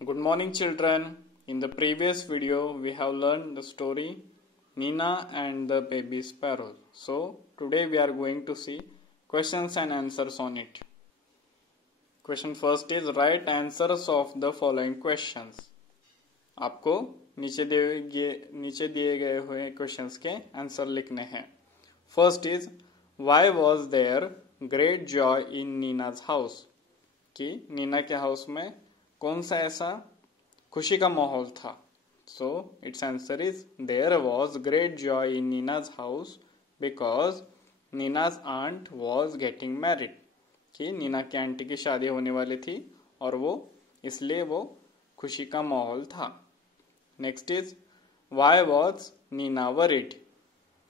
Good morning, children. In the previous video, we have learned the story Nina and the baby sparrows. So, today we are going to see questions and answers on it. Question first is write answers of the following questions. आपको नीचे दिए गए हुए questions के answer लिखने हैं. First is why was there great joy in Nina's house. कि Nina के हाउस में कौन सा ऐसा खुशी का माहौल था. So it's answer is there was great joy in Nina's house because Nina's aunt was getting married. कि नीना की आंटी की शादी होने वाली थी और वो इसलिए वो खुशी का माहौल था. Next is why was Nina worried.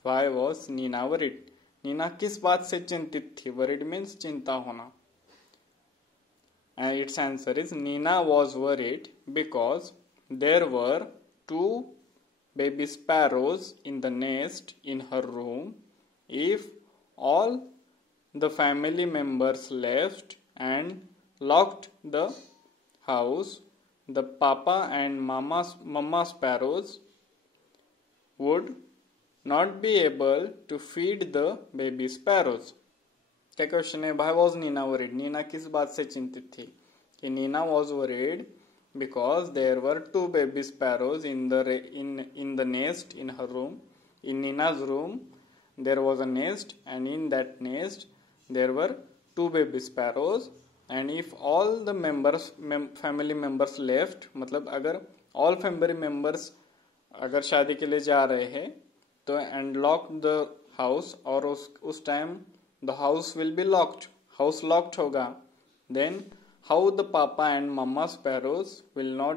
Why was Nina worried. Nina किस बात से चिंतित थी. वरिड मीन्स चिंता होना. And its answer is Nina was worried because there were two baby sparrows in the nest in her room. If all the family members left and locked the house, the papa and mama sparrows would not be able to feed the baby sparrows. क्या question है. Why was Nina worried. Nina किस बात से चिंतित थी. कि Nina was worried because there were two baby sparrows in the nest in her room. In Nina's room there was a nest and in that nest there were two baby sparrows. And if all the members family members left, मतलब अगर all family members अगर शादी के लिए जा रहे हैं तो एंड लॉक द हाउस, और उस time the house will be locked. House locked होगा. Then how the papa and mama sparrows will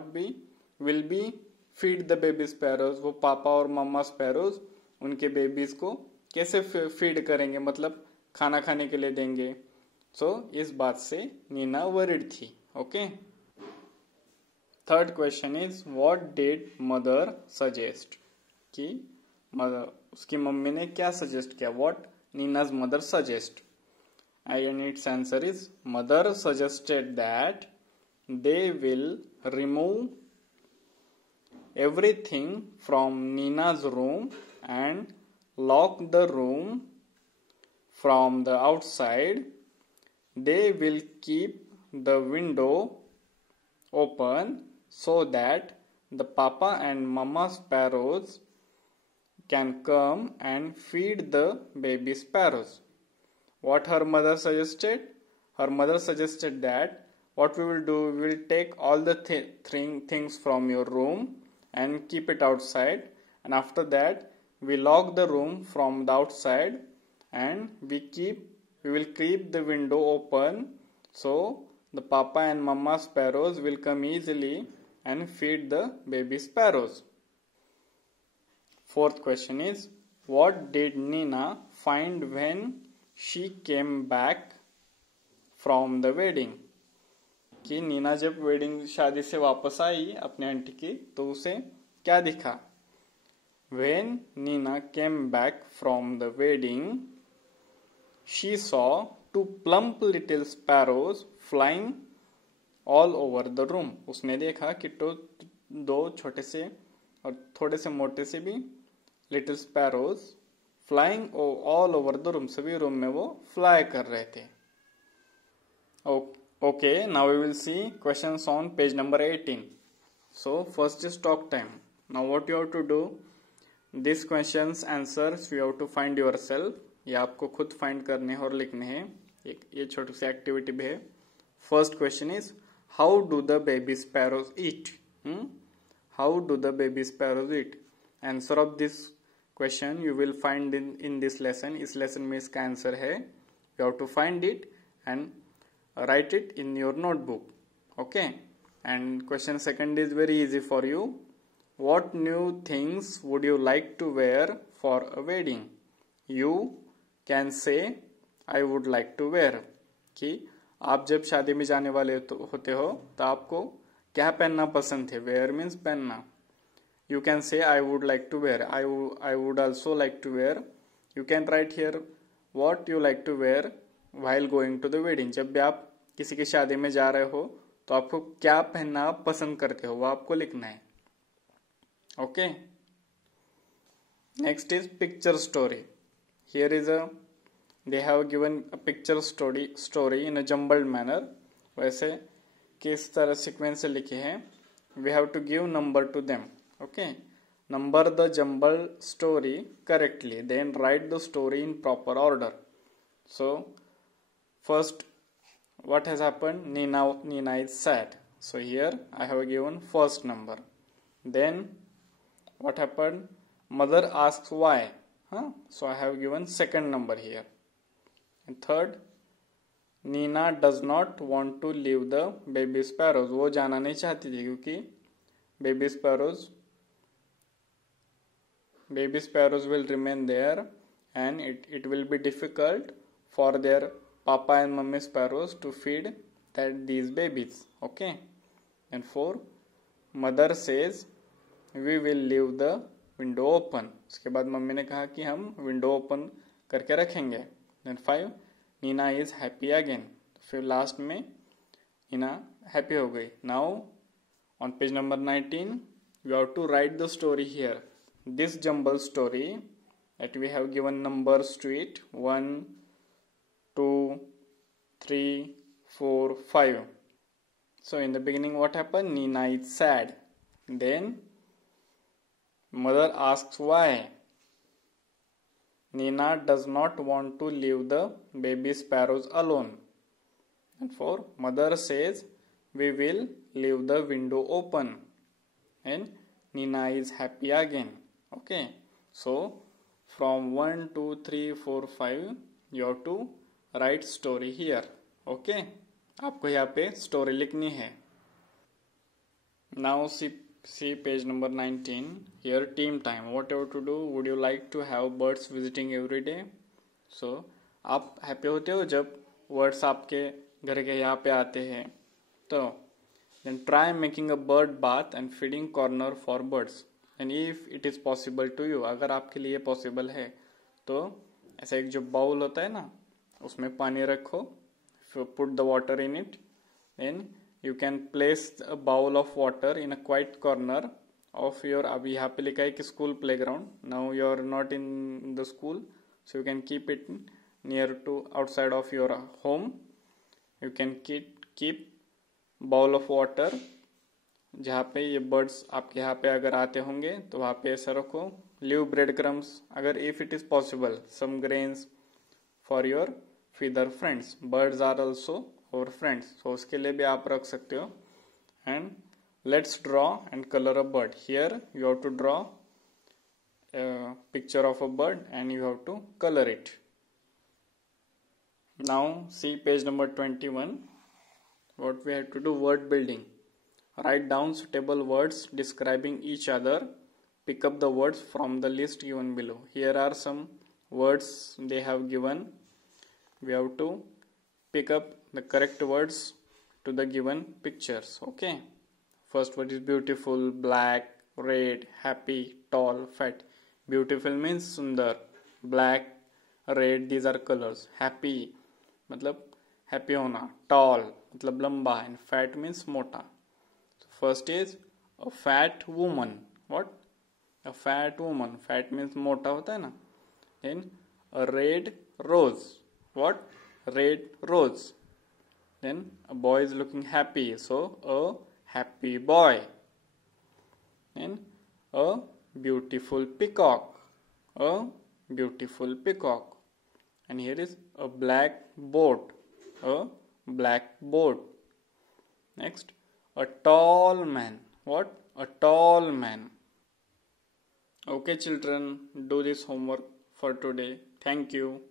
be feed the baby sparrows. वो पापा और मम्मा स्पैरोज उनके बेबीज को कैसे फीड करेंगे, मतलब खाना खाने के लिए देंगे. सो इस बात से नीना वरिड थी. Okay. Third question is what did mother suggest. कि उसकी मम्मी ने क्या सजेस्ट किया. What Nina's mother suggest. And its answer is mother suggested that they will remove everything from Nina's room and lock the room from the outside. They will keep the window open so that the papa and mama sparrows can come and feed the baby sparrows. What her mother suggested? Her mother suggested that what we will do, we will take all the things from your room and keep it outside, and after that we lock the room from the outside and we will keep the window open so the papa and mama sparrows will come easily and feed the baby sparrows. Fourth question is what did Nina find when she came back from the wedding. कि नीना जब wedding शादी से वापस आई अपने aunty की तो उसे क्या दिखा. When Nina came back from the wedding, she saw two plump little sparrows flying all over the room. उसने देखा कि दो छोटे से और थोड़े से मोटे से भी little sparrows flying all over the room. सभी रूम में वो फ्लाई कर रहे थे. Okay, now we will see questions on page number 18. So first is talk time. Now what you have to do, this questions answers you have to find yourself. ये आपको खुद find करने हैं और लिखने हैं. ये छोटी सी एक्टिविटी भी है. First question is how do the baby sparrows eat. How do the baby sparrows eat. Answer of this question you will find in this lesson. इस लेसन में इसका आंसर है. You have to find it and write it in your notebook. Okay. And question second is very easy for you. What new things would you like to wear for a wedding. You can say I would like to wear. कि आप जब शादी में जाने वाले होते हो तो आपको क्या पहनना पसंद है. वेयर मीन्स पहनना. You can say I would like to wear. I would also like to wear. You can write here what you like to wear while going to the wedding. जब भी आप किसी की शादी में जा रहे हो तो आपको क्या पहनना पसंद करते हो वो आपको लिखना है. Okay. Next is picture story. Here is they have given a picture story in a jumbled manner. वैसे किस तरह सीक्वेंस से लिखे हैं. We have to give number to them. Okay. Number the jumbled story correctly. Then write the story in proper order. So first, what has happened? Nina is sad. So here I have given first number. Then what happened? Mother asks why. So I have given second number here. And third, Nina does not want to leave the baby sparrows. वो जाना नहीं चाहती थी क्योंकि baby sparrows will remain there and it will be difficult for their papa and mummy sparrows to feed these babies. Okay. And four, mother says we will leave the window open. उसके बाद mummy ने कहा कि हम window open करके रखेंगे. Then 5, Nina is happy again. फिर last में Nina happy हो गई. Now on page number 19 you have to write the story here. This jumble story that we have given numbers to it 1, 2, 3, 4, 5. So in the beginning what happened? Nina is sad. Then mother asks why. Nina does not want to leave the baby sparrows alone. And 4, mother says we will leave the window open. And Nina is happy again. Okay. So from 1, 2, 3, 4, 5 you have to write story here. Okay. आपको यहाँ पे story लिखनी है. Now see page number 19. Here team time. What you have to do? Would you like to have birds visiting every day? So आप happy होते हो जब birds आपके घर के यहाँ पे आते हैं. तो then try making a bird bath and feeding corner for birds. And if it is possible to you, अगर आपके लिए possible है तो ऐसा एक जो बाउल होता है ना उसमें पानी रखो. Put the water in it. Then you can place a bowl of water in a quiet corner of your. अभी यहाँ पे लिखा है कि school playground. Now you are not in the school, so you can keep it near to outside of your home. You can keep bowl of water जहाँ पे ये birds आपके यहाँ पे अगर आते होंगे तो वहाँ पे ऐसा रखो. Leave breadcrumbs अगर if it is possible some grains for your feather friends. Birds are also our friends. So उसके लिए भी आप रख सकते हो. And let's draw and color a bird. Here you have to draw a picture of a bird and you have to color it. Now see page number 21. What we have to do? Word building. Write down suitable words describing each other. Pick up the words from the list given below. Here are some words they have given. We have to pick up the correct words to the given pictures. Okay. First word is beautiful, black, red, happy, tall, fat. Beautiful means sundar. Black, red, these are colors. Happy मतलब happy होना. Tall मतलब लंबा. And fat means मोटा. So first is a fat woman. What? A fat woman. Fat means मोटा होता है ना. Then a red rose. What? Red rose. Then a boy is looking happy, so a happy boy. And a beautiful peacock. A beautiful peacock. And here is a black boat. A black boat. Next, a tall man. What? A tall man. Okay children, do this homework for today. Thank you.